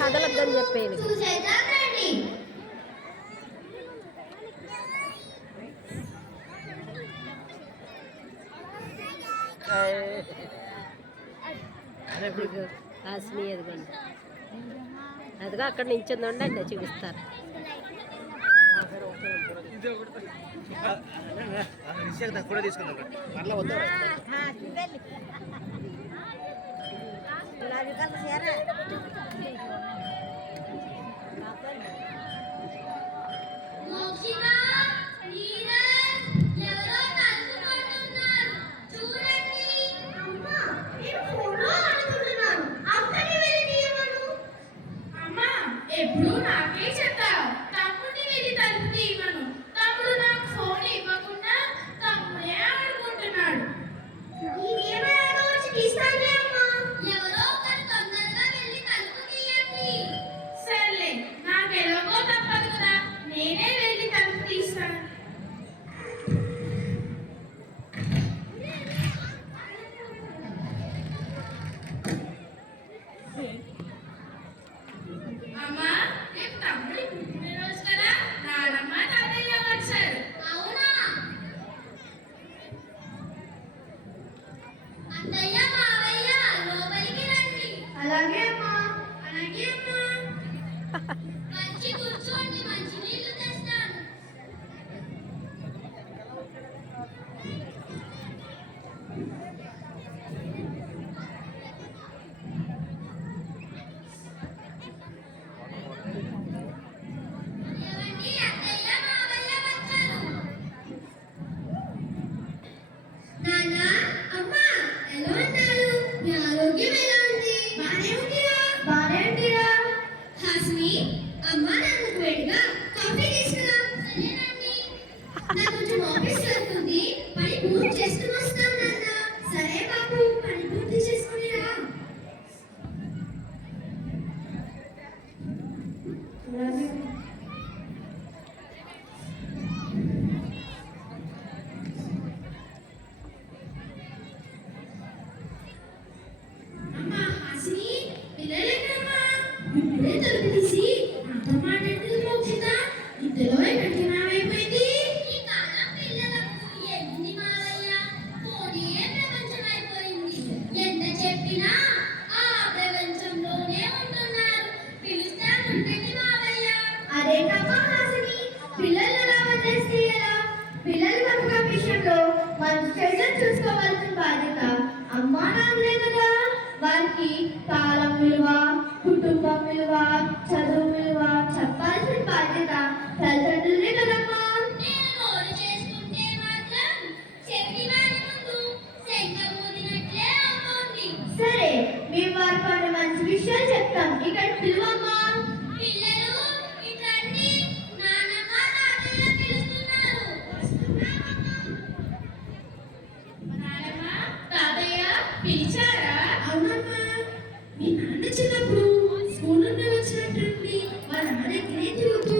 కదలొద్దని చెప్పేది. హాసిని ఎదుగండి, అదిగా అక్కడ నుంచి ఉండండి చూపిస్తారు. కూడా తీసుకుందాం మళ్ళీ వద్దా ఎప్పుడు నాకే చెప్తావు. తమ్ముడిని వెళ్ళి తలుపు తీయమను. తమ్ముడు నాకు ఫోన్ ఇవ్వకుండా తమ్ముడే ఆడుకుంటున్నాడు. ఎవరో ఒకరు తొందరగా వెళ్ళి తలుపు తీయండి. సర్లే, నాకు ఎలాగో తప్పదు కదా, నేనే వెళ్ళి తలుపు తీస్తాను. అమ్మా, రేపు తమ్ముడి పుట్టినరోజు కదా, నానమ్మ తాతయ్య వచ్చారు. అవునా? అత్తయ్య మావయ్య లోపలికి రండి. అలాగే అమ్మా. అలాగే అమ్మా. మంచి కూర్చోండి, మంచి నీళ్లు తెస్తాను. ఏవండి, అత్తయ్య మావయ్య వచ్చారు. నాన్న, అమ్మా, ఎలా ఉన్నారు? మీ ఆరోగ్యం ఎలా ఉంది? బానే ఉందిరా. బానే ఉందిరా. హాసిని, అమ్మా నాకు వేడిగా కాఫీ తీసుకురా. సరేనండి. నాకు కొంచెం ఆఫీస్ వర్క్ ఉంది, పని పూర్తి చేసుకుని వస్తాం నాన్న. సరే బాబు, పని పూర్తి చేసుకుని రా. అమ్మా హాసిని, పిల్లలేకమ్మా, ఇప్పుడే తలుపు తీసి నాతో మాట్లాడుతుంది మోక్షిత. ఇంతలో ఎక్కడికి రామైపోయింది. ఈ కాలం పిల్లలకు ఎన్ని మావయ్య, ఫోనే ప్రపంచం అయిపోయింది. ఎంత చెప్పినా ఆ ప్రపంచంలోనే ఉంటున్నారు. పిలుస్తా ఉండండి మావయ్య. అదేంటమ్మా హాసిని, పిల్లలు ఎలా వదిలేస్తే ఎలా? పిల్లల పెంపకం విషయంలో మంచి చెడులను చూసుకోవాల్సిన బాధ్యత అమ్మా నాన్నలే కదా. వారికి కాలం విలువ, కుటుంబం విలువ, చదువు విలువ చెప్పాల్సిన బాధ్యత తల్లిదండ్రులే కదమ్మా. నేను నోరు చేసుకుంటే మాత్రం చెప్పివారి ముందు శంఖం ఊదినట్లే అవుతోంది. సరే, మేము వారి కొన్ని మంచి విషయాలు చెప్తాం, ఇక్కడ పిలువమ్మా. పిల్లలు ఇట్రండి, నాన్నమ్మ తాతయ్య పిలుస్తున్నారు. నాన్నమ్మ తాతయ్య పిలిచారా? అవునమ్మా, మీ నాన్న చిన్నప్పుడు స్కూల్ నుండి వచ్చినట్టుంది. వాళ్ళ అమ్మ దగ్గరే తిరుగుతూ